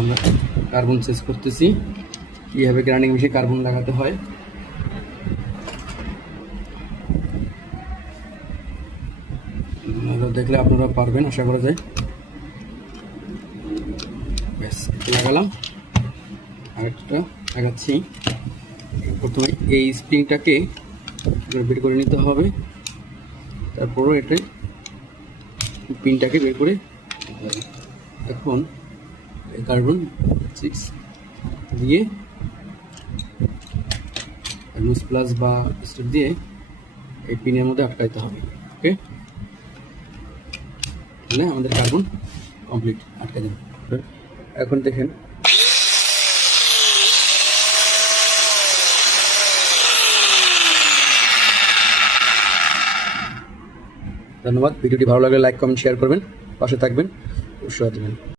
আমরা carbon change করতেছি, কীভাবে গ্রাইন্ডিং মেশিনে কার্বন লাগাতে হয়। দেখলে আপনারা পারবেন আশা করা যায়। ব্যাস লাগালাম, আরেকটা লাগাচ্ছি। প্রথমে এই স্প্রিংটাকে বের করে নিতে হবে, তারপরও এটা পিনটাকে বের করে এখন কার্বন 6 দিয়ে লুজ প্লাস বা স্টেপ দিয়ে এই পিনের মধ্যে আটকাইতে হবে। ওকে, তাহলে আমাদের কার্বন কমপ্লিট, আটকে দেবে। এখন দেখেন ধন্যবাদ। ভিডিওটি ভালো লাগলে লাইক কমেন্ট শেয়ার করবেন, পাশে থাকবেন, উৎসাহ দেবেন।